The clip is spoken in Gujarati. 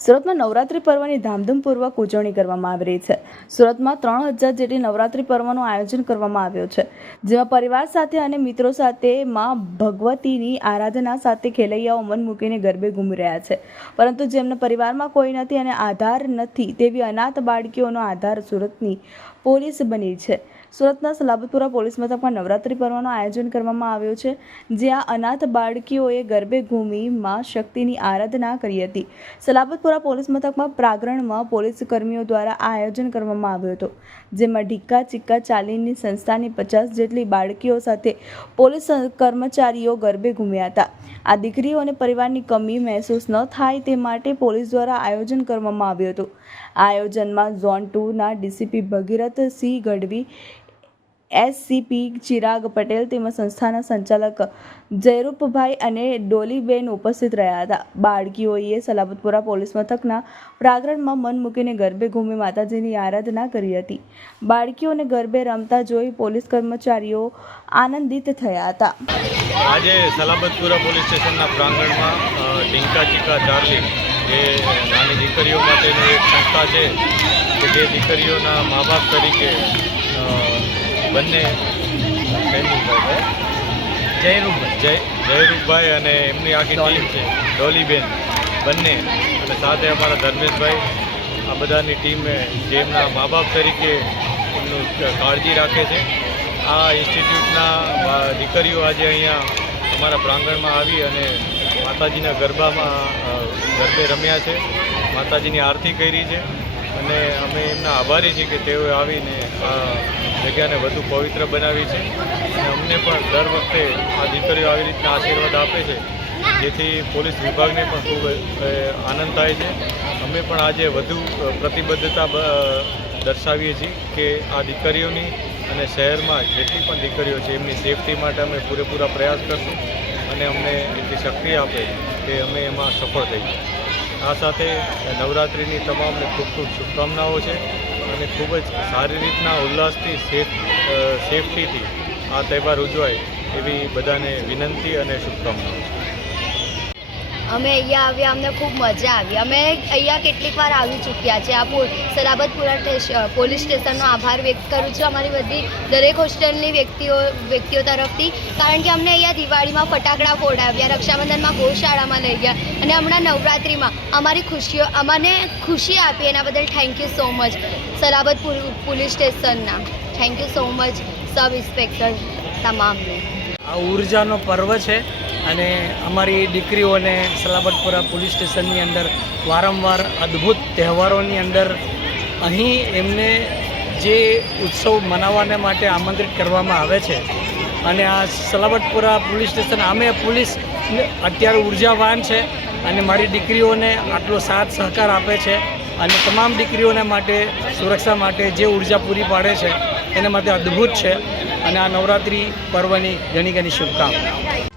સુરતમાં નવરાત્રિ પર્વની ધામધૂમપૂર્વક ઉજવણી કરવામાં આવી રહી છે। સુરતમાં 3000 જેટલી નવરાત્રિ પર્વનું આયોજન કરવામાં આવ્યું છે, જેમાં પરિવાર સાથે અને મિત્રો સાથે માં ભગવતીની આરાધના સાથે ખેલૈયાઓ મન મૂકીને ગરબે ઘૂમી રહ્યા છે। પરંતુ જેમના પરિવારમાં કોઈ નથી અને આધાર નથી તેવી અનાથ બાળકીઓનો આધાર સુરતની પોલીસ બની છે। સુરતના સલાબતપુરા પોલીસ મથકમાં નવરાત્રિ પર્વનું આયોજન કરવામાં આવ્યું છે, જ્યાં અનાથ બાળકીઓએ ગરબે ઘૂમી માં શક્તિની આરાધના કરી હતી। સલાબતપુરા પોલીસ મથકમાં પ્રાંગણમાં પોલીસ કર્મીઓ દ્વારા આ આયોજન કરવામાં આવ્યું હતું, જેમાં ઢીક્કા ચિક્કા ચાલીની સંસ્થાની 50 જેટલી બાળકીઓ સાથે પોલીસ કર્મચારીઓ ગરબે ઘૂમ્યા હતા। આ દીકરીઓને પરિવારની કમી મહેસૂસ ન થાય તે માટે પોલીસ દ્વારા આયોજન કરવામાં આવ્યું હતું। આ આયોજનમાં ઝોન 2ના ડીસીપી ભગીરથ સિંહ ગઢવી, એસસીપી ચિરાગ પટેલ તેમજ સંસ્થાના સંચાલક જયરૂપભાઈ અને ડોલીબેન ઉપસ્થિત રહ્યા હતા। બાળકીઓએ સલાબતપુરા પોલીસ મથકના પ્રાંગણમાં મન મૂકીને ગરબે ઘૂમી માતાજીની આરાધના કરી હતી। બાળકીઓને ગરબે રમતા જોઈ પોલીસ કર્મચારીઓ આનંદિત થયા હતા। આજે સલાબતપુરા પોલીસ સ્ટેશનના પ્રાંગણમાં ઢીંકા ચીકા ચાર્લી જે નાની દીકરીઓ માટેની એક સંસ્થા છે કે જે દીકરીઓના મા બાપ તરીકે બંને જયરૂપભાઈ અને એમની આખી ટીમ છે, ડોલીબેન બંને, અને સાથે અમારા ધર્મેશભાઈ, આ બધાની ટીમે જે એમના મા બાપ તરીકે એમનું કાળજી રાખે છે। આ ઇન્સ્ટિટ્યૂટના દીકરીઓ આજે અહીંયા અમારા પ્રાંગણમાં આવી અને માતાજીના ગરબે રમ્યા છે, માતાજીની આરતી કરી છે, અને અમે એમના આભારી છીએ કે તેઓએ આવીને આ જગ્યાને વધુ પવિત્ર બનાવી છે। અને અમને પણ દર વખતે આ દીકરીઓ આવી રીતના આશીર્વાદ આપે છે, જેથી પોલીસ વિભાગને પણ ખૂબ આનંદ થાય છે। અમે પણ આજે વધુ પ્રતિબદ્ધતા દર્શાવીએ છીએ કે આ દીકરીઓની અને શહેરમાં જેટલી પણ દીકરીઓ છે એમની સેફટી માટે અમે પૂરેપૂરા પ્રયાસ કરશું, અને અમને એટલી શક્તિ આપે કે અમે એમાં સફળ થઈએ। આ સાથે નવરાત્રિની તમામને ખૂબ ખૂબ શુભકામનાઓ છે, અને ખૂબ જ સારી રીતના ઉલ્લાસથી સેફટીથી આ તહેવાર ઉજવાય એવી બધાને વિનંતી અને શુભકામનાઓ છે। અમે અહીંયા આવ્યા, અમને ખૂબ મજા આવી। અમે અહીંયા કેટલીક વાર આવી ચૂક્યા છે। આ સલાબતપુરા પોલીસ સ્ટેશનનો આભાર વ્યક્ત કરું છું અમારી બધી દરેક હોસ્ટેલની વ્યક્તિઓ તરફથી, કારણ કે અમને અહીંયા દિવાળીમાં ફટાકડા ફોડાવ્યા, રક્ષાબંધનમાં ગૌશાળામાં લઈ ગયા, અને હમણાં નવરાત્રિમાં અમને ખુશી આપી। એના બદલ thank you so much Salabatpur police સ્ટેશનના, thank you so much sub inspector તમામને। આ ઉર્જાનો પર્વ છે, અને અમારી દીકરીઓને સલાબતપુરા પોલીસ સ્ટેશનની અંદર વારંવાર અદ્ભુત તહેવારોની અંદર અહીં એમને જે ઉત્સવ મનાવવાને માટે આમંત્રિત કરવામાં આવે છે। અને આ સલાબતપુરા પોલીસ સ્ટેશન પોલીસ અત્યારે ઉર્જાવાન છે, અને મારી દીકરીઓને આટલો સાથ સહકાર આપે છે, અને તમામ દીકરીઓને માટે સુરક્ષા માટે જે ઉર્જા પૂરી પાડે છે એના માટે અદ્ભુત છે। અને આ નવરાત્રિ પર્વની ઘણી ઘણી શુભકામનાઓ।